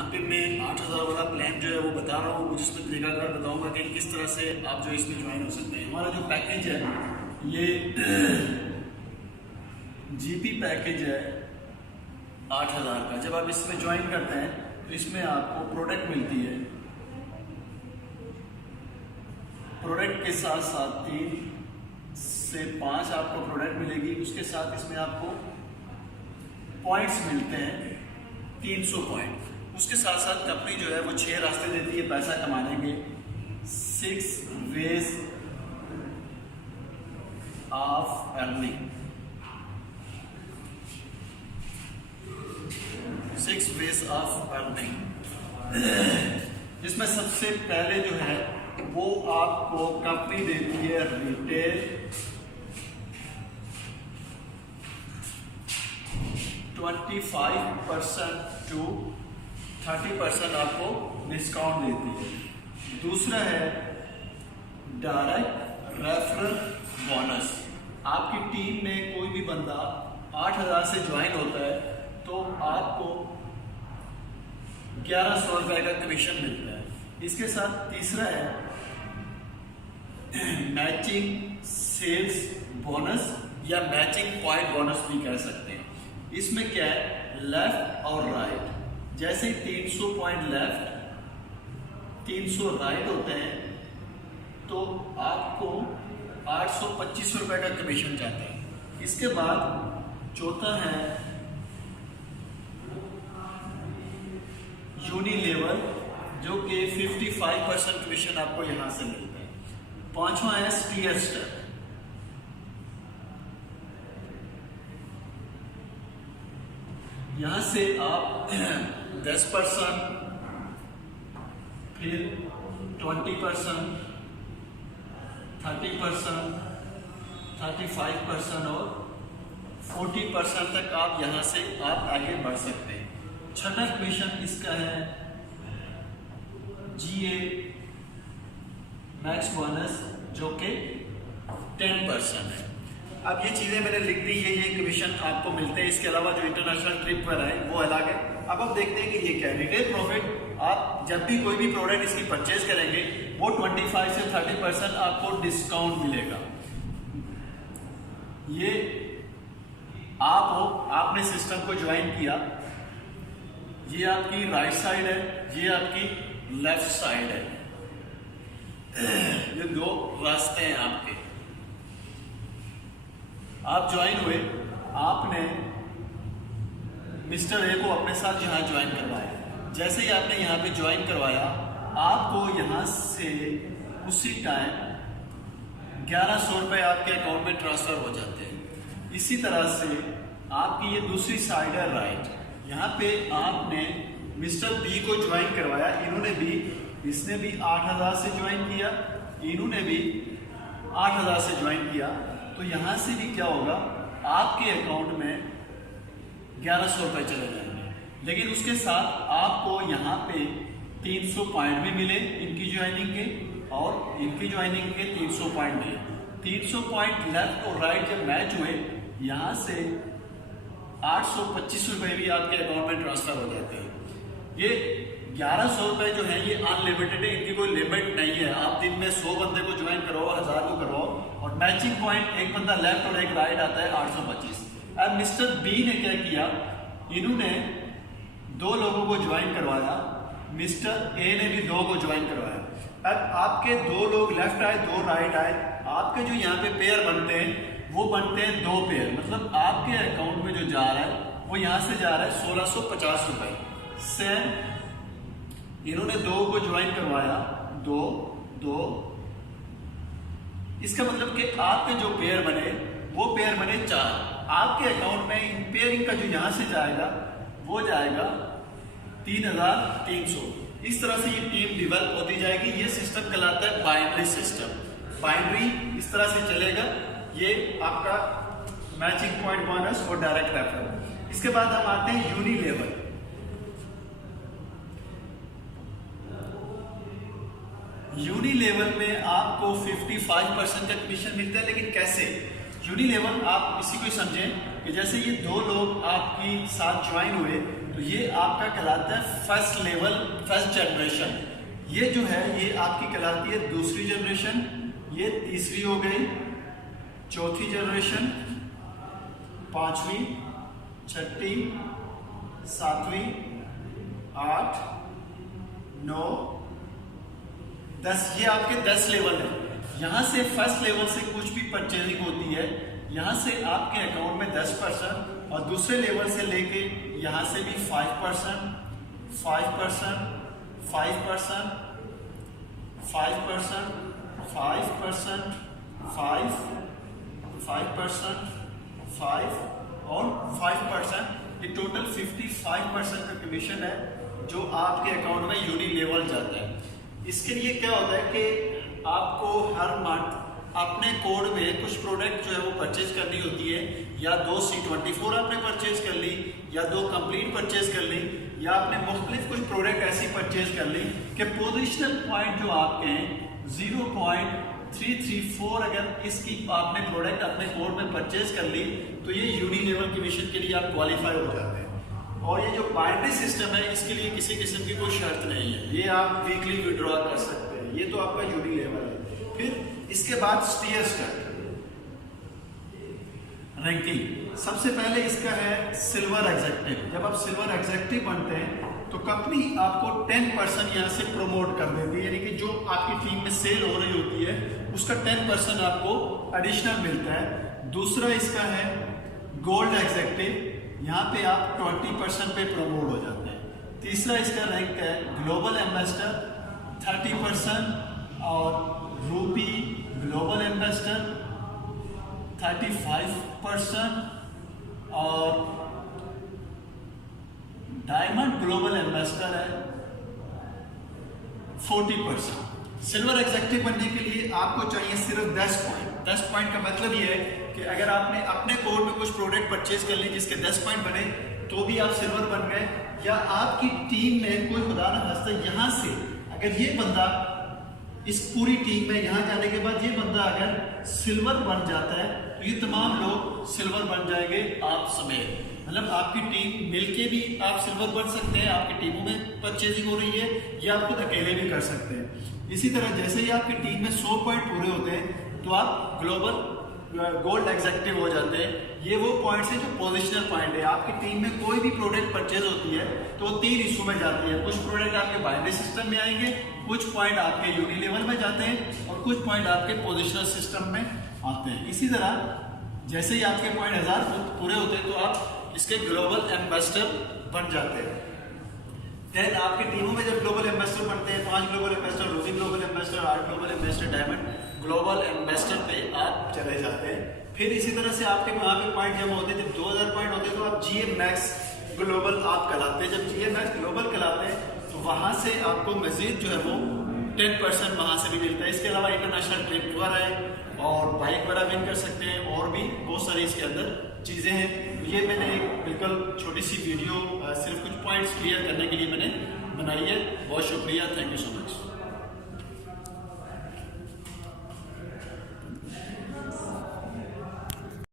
यहाँ पे मैं 8,000 वाला प्लान जो है वो बता रहा हूँ, कुछ इसमें तरीकाकार बताऊंगा कि किस तरह से आप जो इसमें ज्वाइन हो सकते हैं। हमारा जो पैकेज है ये जीपी पैकेज है 8,000 का। जब आप इसमें ज्वाइन करते हैं तो इसमें आपको प्रोडक्ट मिलती है, प्रोडक्ट के साथ साथ 3 से 5 आपको प्रोडक्ट मिलेगी। उसके साथ इसमें आपको पॉइंट्स मिलते हैं 300 पॉइंट। उसके साथ साथ कंपनी जो है वो 6 रास्ते देती है पैसा कमाने के, 6 ways of earning, 6 ways of earning. जिसमें सबसे पहले जो है वो आपको कंपनी देती है रिटेल 25% to 30% आपको डिस्काउंट देती है। दूसरा है डायरेक्ट रेफरल बोनस। आपकी टीम में कोई भी बंदा 8,000 से ज्वाइन होता है तो आपको 1,100 रुपए का कमीशन मिलता है। इसके साथ तीसरा है मैचिंग सेल्स बोनस या मैचिंग पॉइंट बोनस भी कह सकते हैं। इसमें क्या है, लेफ्ट और राइट, जैसे 300 पॉइंट लेफ्ट 300 राइट होते हैं तो आपको 825 रुपए का कमीशन जाता है। इसके बाद चौथा है यूनिलेवल, जो कि 55% कमीशन आपको यहां से मिलता है। पांचवा है स्टीयर स्टेप। यहां से आप 10%, फिर 20%, 30%, 35% और 40% तक आप यहां से आप आगे बढ़ सकते हैं। छठा कमीशन इसका है जीए मैक्स बोनस, जो कि 10% है। अब ये चीजें मैंने लिख दी है, ये कमीशन आपको मिलते हैं। इसके अलावा जो इंटरनेशनल ट्रिप पर है वो अलग है। अब आप देखते हैं कि ये क्या है, रिटेल प्रॉफिट। आप जब भी कोई भी प्रोडक्ट इसकी परचेज करेंगे वो 25 से 30% आपको डिस्काउंट मिलेगा। ये आप हो, आपने सिस्टम को ज्वाइन किया, ये आपकी राइट साइड है, ये आपकी लेफ्ट साइड है। ये 2 रास्ते हैं आपके। आप ज्वाइन हुए, आपने मिस्टर ए को अपने साथ यहां ज्वाइन करवाया। जैसे ही आपने यहां पे ज्वाइन करवाया, आपको यहां से उसी टाइम 1,100 रुपए आपके अकाउंट में ट्रांसफर हो जाते हैं। इसी तरह से आपकी ये दूसरी साइड है राइट। यहां पे आपने मिस्टर बी को ज्वाइन करवाया, इसने भी 8,000 से ज्वाइन किया, इन्होंने भी 8,000 से ज्वाइन किया। तो यहां से भी क्या होगा, आपके अकाउंट में 1,100 रुपए चले जाएंगे। लेकिन उसके साथ आपको यहां पे 300 पॉइंट भी मिले इनकी ज्वाइनिंग के, और इनकी ज्वाइनिंग के 300 पॉइंट मिले। 300 पॉइंट लेफ्ट और राइट जब मैच हुए, यहां से 825 रुपए भी आपके अकाउंट में ट्रांसफर हो जाते हैं। ये 1,100 रुपए जो है ये अनलिमिटेड है, इनकी कोई लिमिट नहीं है। आप दिन में 100 बंदे को ज्वाइन करवाओ, 1,000 को करवाओ, और मैचिंग पॉइंट एक बंदा लेफ्ट और एक राइट आता है 825। अब मिस्टर बी ने क्या किया, इन्होंने 2 लोगों को ज्वाइन करवाया, मिस्टर ए ने भी 2 को ज्वाइन करवाया। अब आपके 2 लोग लेफ्ट आए, 2 राइट आए, आपके जो यहाँ पे पेयर बनते हैं वो बनते हैं 2 पेयर। मतलब आपके अकाउंट में जो जा रहा है वो यहाँ से जा रहा है 1,650 रुपए से। इन्होंने 2 को ज्वाइन करवाया, 2। इसका मतलब कि आपके जो पेयर बने वो पेयर बने 4। आपके अकाउंट में इन पेयरिंग का जो यहां से जाएगा वो जाएगा 3,300। इस तरह से ये टीम डेवलप होती जाएगी। ये सिस्टम कहलाता है बाइनरी सिस्टम। बाइनरी इस तरह से चलेगा। ये आपका मैचिंग पॉइंट बोनस और डायरेक्ट रेफरल। इसके बाद हम आते हैं यूनिलेवल। यूनिलेवल में आपको 55% का कमीशन मिलता है। लेकिन कैसे? यूनिलेवल आप इसी को समझें कि जैसे ये 2 लोग आपकी साथ ज्वाइन हुए तो तो ये आपका कहलाता है फर्स्ट लेवल, फर्स्ट जनरेशन। ये जो है ये आपकी कहलाती है दूसरी जनरेशन, ये तीसरी हो गई, चौथी जनरेशन, पांचवी, छठी, सातवीं, 8, 9, 10। ये आपके 10 लेवल है। यहाँ से फर्स्ट लेवल से कुछ भी परचेजिंग होती है, यहाँ से आपके अकाउंट में 10% और दूसरे लेवल से लेके यहाँ से भी 5%, 5%, 5%, 5%, 5%, 5% 5 और 5%। ये टोटल 55% का कमीशन है जो आपके अकाउंट में यूनी लेवल जाता है। इसके लिए क्या होता है कि आपको हर मंथ अपने कोड में कुछ प्रोडक्ट जो है वो परचेज करनी होती है, या 2 C24 आपने परचेज कर ली, या 2 कंप्लीट परचेज कर ली, या आपने मुख्तलिफ कुछ प्रोडक्ट ऐसी परचेज कर ली कि पोजिशनल पॉइंट जो आपके हैं 0.334 अगर इसकी आपने प्रोडक्ट अपने कोड में परचेज कर ली तो ये यूनी लेवल कमीशन के लिए आप क्वालिफाई हो जाते हैं। और ये जो बाइनरी सिस्टम है इसके लिए किसी किस्म की कोई शर्त नहीं है, ये आप वीकली विड्रॉ कर सकते हैं। ये तो आपका यूनी लेवल है। फिर इसके बाद स्टीयर स्टेप रैंकिंग। सबसे पहले इसका है सिल्वर एग्जेक्टिव। जब आप सिल्वर एग्जेक्टिव बनते हैं तो कंपनी आपको 10% यहाँ से प्रमोट कर देती है, यानी कि जो आपकी टीम में सेल हो रही होती है उसका 10% आपको एडिशनल मिलता है। दूसरा इसका है गोल्ड एग्जेक्टिव, यहाँ पे आप 20% पे प्रमोट हो जाते हैं। तीसरा इसका रैंक है ग्लोबल एम्बेसडर 30%, और रूपी ग्लोबल एम्बेसडर 35%, और डायमंड ग्लोबल एम्बेसडर है 40%। सिल्वर एग्जेक्टिव बनने के लिए आपको चाहिए सिर्फ 10 पॉइंट। 10 पॉइंट का मतलब ये है कि अगर आपने अपने कोड में कुछ प्रोडक्ट परचेज कर ली जिसके 10 पॉइंट बने तो भी आप सिल्वर बन गए, या आपकी टीम में कोई खुदा न खास्ता यहाँ से अगर ये बंदा इस पूरी टीम में यहाँ जाने के बाद ये बंदा अगर सिल्वर बन जाता है तो ये तमाम लोग सिल्वर बन जाएंगे आप समेत। मतलब आपकी टीम मिलके भी आप सिल्वर बन सकते हैं, आपकी टीमों में परचेजिंग हो रही है, या आप खुद अकेले भी कर सकते हैं। इसी तरह जैसे ही आपकी टीम में 100 पॉइंट पूरे होते हैं तो आप ग्लोबल गोल्ड एग्जेक्टिव हो जाते हैं। ये वो पॉइंट्स हैं जो पोजिशनल पॉइंट है। आपकी टीम में कोई भी प्रोडक्ट परचेज होती है तो वो 3 इशू में जाती है। कुछ प्रोडक्ट आपके बाइनरी सिस्टम में आएंगे, कुछ पॉइंट आपके यूनी लेवल में जाते हैं, और कुछ पॉइंट आपके पोजिशनल सिस्टम में आते हैं। इसी तरह जैसे ही आपके पॉइंट 1000 पूरे होते हैं तो आप इसके ग्लोबल एम्बेसडर बन जाते हैं। देन आपकी टीमों में जब ग्लोबल एम्बेसडर बनते हैं, 5 global ambassador, Ruby global ambassador, 8 global ambassador, diamond global ambassador पे आप चले जाते हैं। फिर इसी तरह से आपके वहाँ पे पॉइंट जब होते हैं, जब 2000 पॉइंट होते हैं तो आप GA मैक्स ग्लोबल आप कहलाते हैं। जब GA मैक्स ग्लोबल कहलाते हैं तो वहाँ से आपको मजीद जो है वो 10% वहाँ से भी मिलता है। इसके अलावा इंटरनेशनल ट्रिप हुआ है और बाइक वगैरह विन कर सकते हैं, और भी बहुत सारी इसके अंदर चीज़ें हैं। ये मैंने एक बिल्कुल छोटी सी वीडियो सिर्फ कुछ पॉइंट्स क्लियर करने के लिए मैंने बनाई है। बहुत शुक्रिया, थैंक यू सो मच।